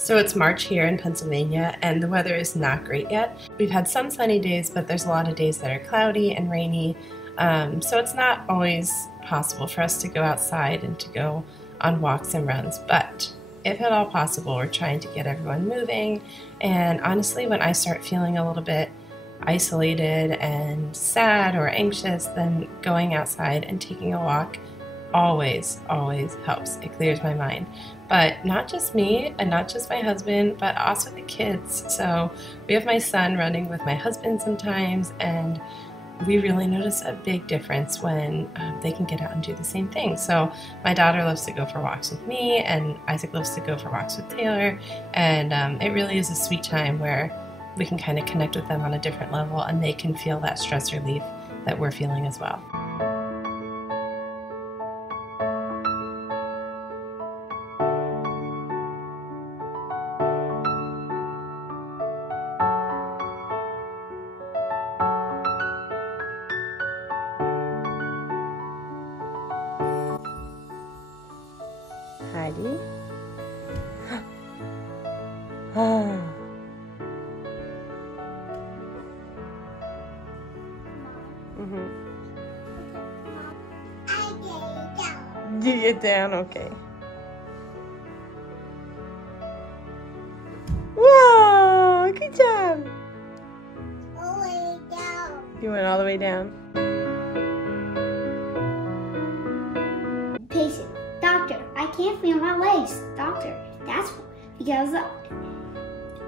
So it's March here in Pennsylvania and the weather is not great yet. We've had some sunny days, but there's a lot of days that are cloudy and rainy. So it's not always possible for us to go outside and to go on walks and runs. But if at all possible, we're trying to get everyone moving. And honestly, when I start feeling a little bit isolated and sad or anxious, then going outside and taking a walk always helps. It clears my mind. But not just me and not just my husband, but also the kids. So we have my son running with my husband sometimes, and we really notice a big difference when they can get out and do the same thing. So my daughter loves to go for walks with me, and Isaac loves to go for walks with Taylor, and it really is a sweet time where we can kind of connect with them on a different level, and they can feel that stress relief that we're feeling as well. Heidi? Oh. You get down, okay. Whoa, good job. All the way down. You went all the way down. Patient, doctor, I can't feel my legs. Doctor, that's because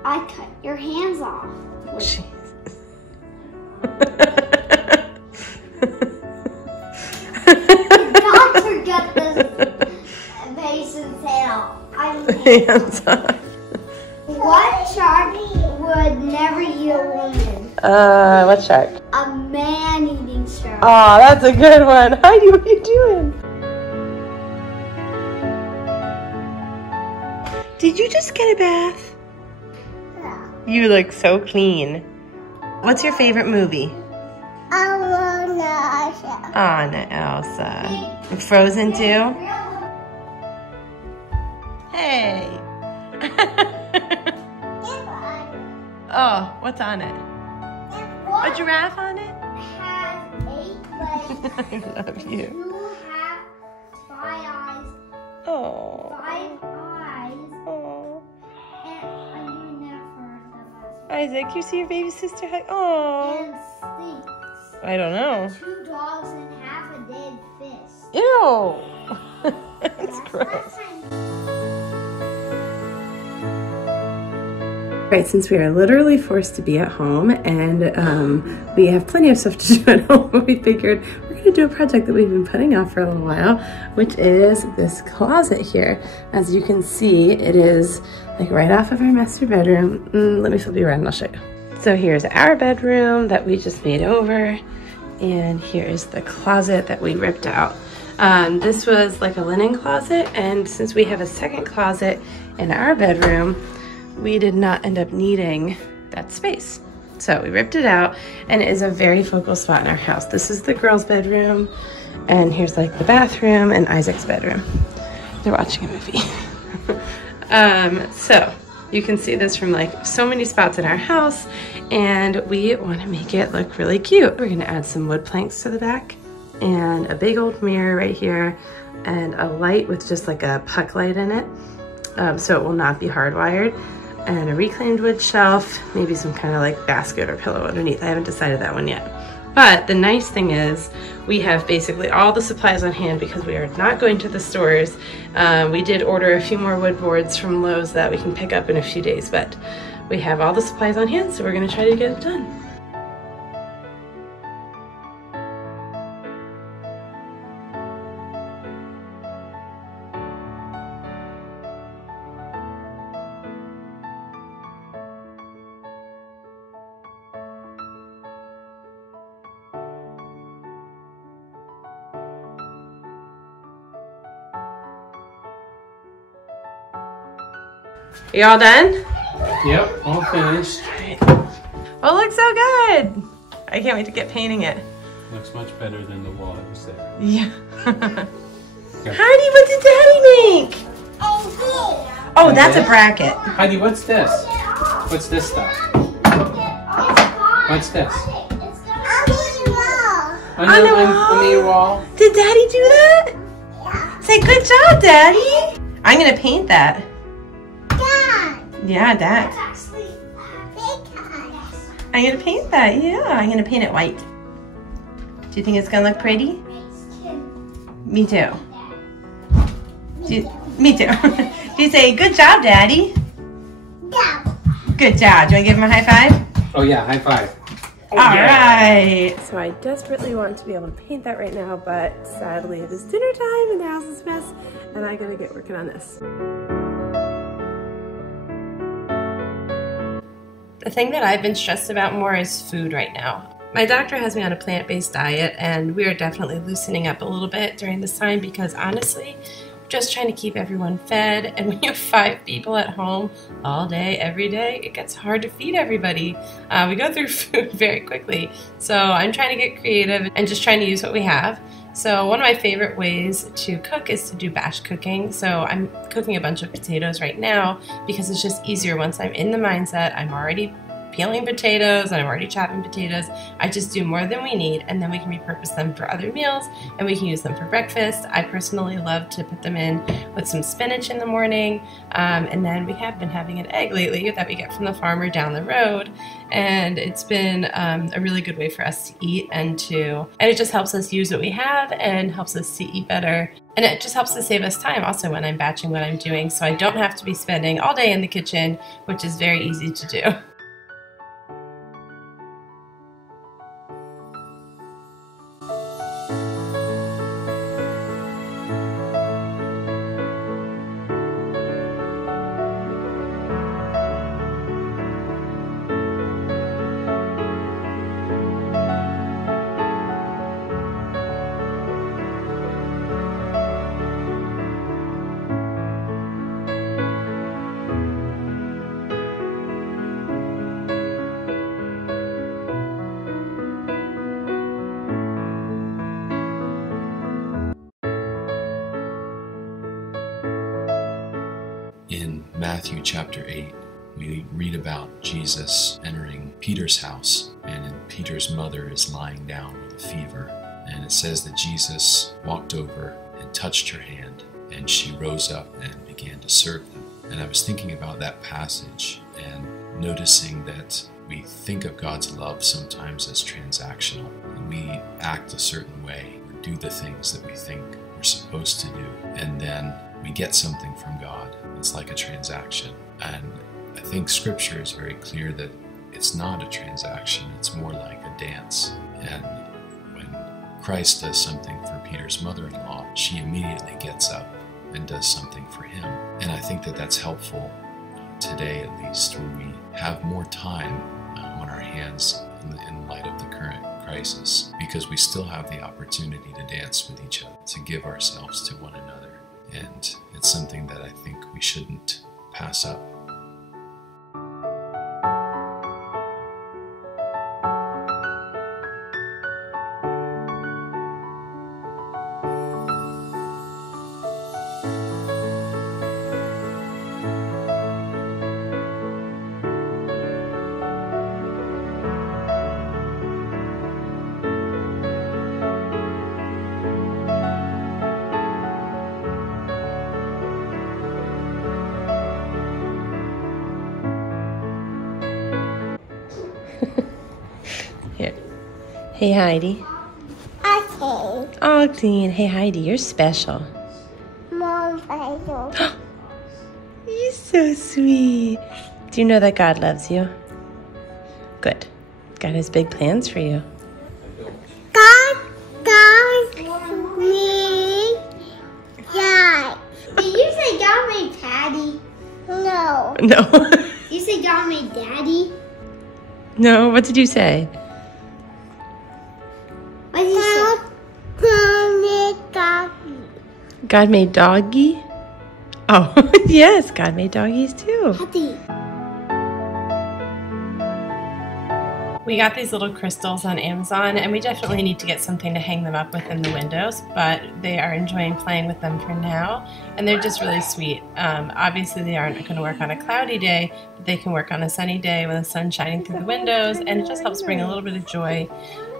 I cut your hands off. Jesus. Doctor got this patient's head off. Hands off. What shark would never eat a woman? What shark? A man-eating shark. Oh, that's a good one. Heidi, what are you doing? Did you just get a bath? Yeah. You look so clean. What's your favorite movie? Anna Elsa. Frozen too? Hey. Oh, what's on it? A giraffe on it? Has 8 legs. I love you. You have 5 eyes. Oh. 5 eyes. Oh. And you never heard of us. Isaac, you see your baby sister? Oh. And stinks. I don't know. 2 dogs and half a dead fish. Ew. That's gross. Right, since we are literally forced to be at home and we have plenty of stuff to do at home, we figured we're going to do a project that we've been putting off for a little while, which is this closet here. As you can see, it is like right off of our master bedroom. Let me flip you around and I'll show you. So here's our bedroom that we just made over, and here is the closet that we ripped out. This was like a linen closet, and since we have a second closet in our bedroom, we did not end up needing that space. So we ripped it out, and it is a very focal spot in our house. This is the girls' bedroom, and here's like the bathroom and Isaac's bedroom. They're watching a movie. So you can see this from like so many spots in our house, and we want to make it look really cute. We're gonna add some wood planks to the back, and a big old mirror right here, and a light with just like a puck light in it, so it will not be hardwired, and a reclaimed wood shelf, maybe some kind of like basket or pillow underneath. I haven't decided that one yet. But the nice thing is we have basically all the supplies on hand because we are not going to the stores. We did order a few more wood boards from Lowe's that we can pick up in a few days, but we have all the supplies on hand, so we're gonna try to get it done. Are you all done? Yep, all finished. Oh, it looks so good. I can't wait to get painting it. Looks much better than the wall that was there. Yeah. Heidi, what did Daddy make? Oh, And that's a this? bracket. Heidi, what's this? What's this stuff? What's this? On your wall? Did Daddy do that? Say, good job, Daddy. I'm going to paint that. Yeah, Dad. I'm going to paint that. Yeah, I'm going to paint it white. Do you think it's going to look pretty? Me too. Me too. Do you say, good job, Daddy? Good job. Do you want to give him a high five? Oh yeah, high five. All right. So I desperately want to be able to paint that right now, but sadly it is dinner time and the house is a mess, and I gotta get working on this. The thing that I've been stressed about more is food right now. My doctor has me on a plant-based diet, and we are definitely loosening up a little bit during this time because honestly, just trying to keep everyone fed, and when you have 5 people at home all day, every day, it gets hard to feed everybody. We go through food very quickly, so I'm trying to get creative and just trying to use what we have. So one of my favorite ways to cook is to do batch cooking. So I'm cooking a bunch of potatoes right now because it's just easier once I'm in the mindset. I'm already peeling potatoes and I'm already chopping potatoes. I just do more than we need, and then we can repurpose them for other meals and we can use them for breakfast. I personally love to put them in with some spinach in the morning, and then we have been having an egg lately that we get from the farmer down the road, and it's been a really good way for us to eat and it just helps us use what we have and helps us to eat better. And it just helps to save us time also when I'm batching what I'm doing, so I don't have to be spending all day in the kitchen, which is very easy to do. In Matthew chapter 8, we read about Jesus entering Peter's house, and Peter's mother is lying down with a fever. And it says that Jesus walked over and touched her hand, and she rose up and began to serve them. And I was thinking about that passage and noticing that we think of God's love sometimes as transactional. We act a certain way, or do the things that we think we're supposed to do, and then we get something from God. It's like a transaction. And I think Scripture is very clear that it's not a transaction, it's more like a dance. And when Christ does something for Peter's mother-in-law, she immediately gets up and does something for him. And I think that that's helpful today, at least, when we have more time on our hands in light of the current crisis, because we still have the opportunity to dance with each other, to give ourselves to one another. And it's something that I think we shouldn't pass up. Here. Hey, Heidi. Okay. Oh, clean. Hey, Heidi, you're special. Mom, I don't. You're so sweet. Do you know that God loves you? Good. God has big plans for you. God, me, Dad. Did you say God made Daddy? No. No. You say God made Daddy? No, what did you say? What did you say? God made Daddy. God made doggy? Oh, yes, God made doggies too. Daddy. We got these little crystals on Amazon, and we definitely need to get something to hang them up with in the windows, but they are enjoying playing with them for now, and they're just really sweet. Obviously they aren't going to work on a cloudy day, but they can work on a sunny day when the sun's shining through the windows, and it just helps bring a little bit of joy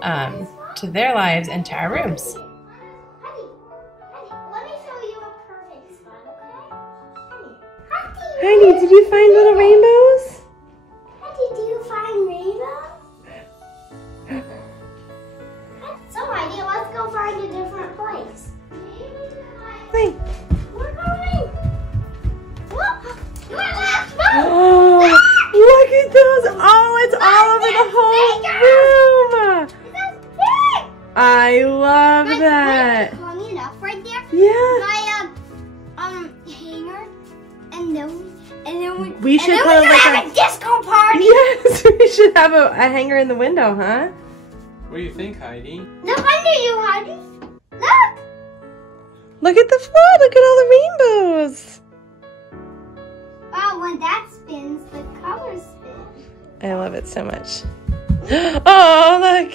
to their lives and to our rooms. Heidi, did you find little rainbows? Heidi, do you find rainbows? So Heidi, let's go find a different place. Wait. We're going. Look! Oh, look at those! Oh, it's all over the whole room! I love that. Hung it up right there. Yeah. My hanger, and then We should and put then like a disco party. Yes, we should have a hanger in the window, huh? What do you think, Heidi? No wonder you, Heidi. Look. Look at the floor. Look at all the rainbows. Wow, when that spins, the colors spin. I love it so much. Oh, look.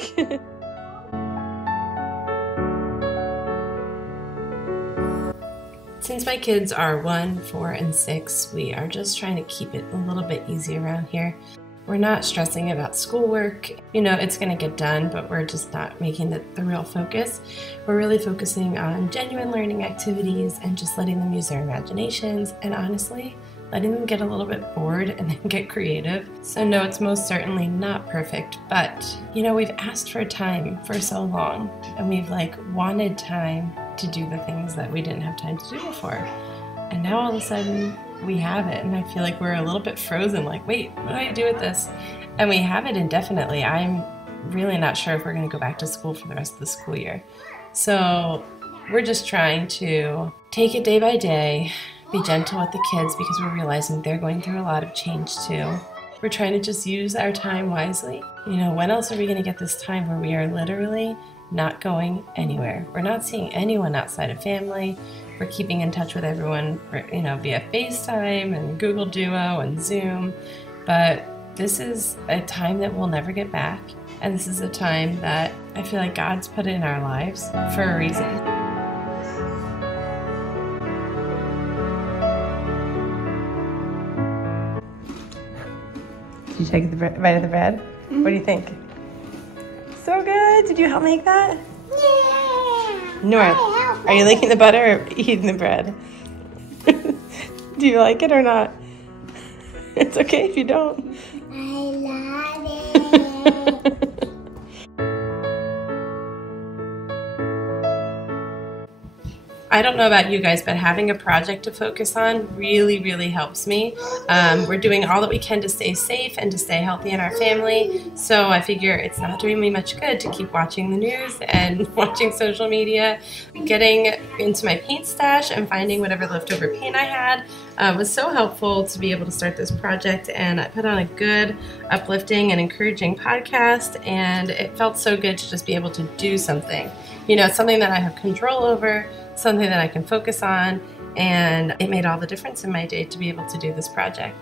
Since my kids are 1, 4, and 6, we are just trying to keep it a little bit easy around here. We're not stressing about schoolwork. You know, it's going to get done, but we're just not making it the real focus. We're really focusing on genuine learning activities and just letting them use their imaginations and honestly, letting them get a little bit bored and then get creative. So no, it's most certainly not perfect, but you know, we've asked for time for so long and we've wanted time to do the things that we didn't have time to do before. And now all of a sudden we have it, and I feel like we're a little bit frozen, like, wait, what do I do with this? And we have it indefinitely. I'm really not sure if we're going to go back to school for the rest of the school year. So we're just trying to take it day by day, be gentle with the kids because we're realizing they're going through a lot of change too. We're trying to just use our time wisely. You know, when else are we going to get this time where we are literally not going anywhere? We're not seeing anyone outside of family. We're keeping in touch with everyone, you know, via FaceTime and Google Duo and Zoom. But this is a time that we'll never get back. And this is a time that I feel like God's put in our lives for a reason. Did you take the bite of the bread? What do you think? So good. Did you help make that? Yeah. Nora, are you licking the butter or eating the bread? Do you like it or not? It's okay if you don't. I love it. I don't know about you guys, but having a project to focus on really, really helps me. We're doing all that we can to stay safe and to stay healthy in our family. So I figure it's not doing me much good to keep watching the news and watching social media. Getting into my paint stash and finding whatever leftover paint I had was so helpful to be able to start this project. And I put on a good, uplifting, and encouraging podcast. And it felt so good to just be able to do something. You know, something that I have control over, something that I can focus on, and it made all the difference in my day to be able to do this project.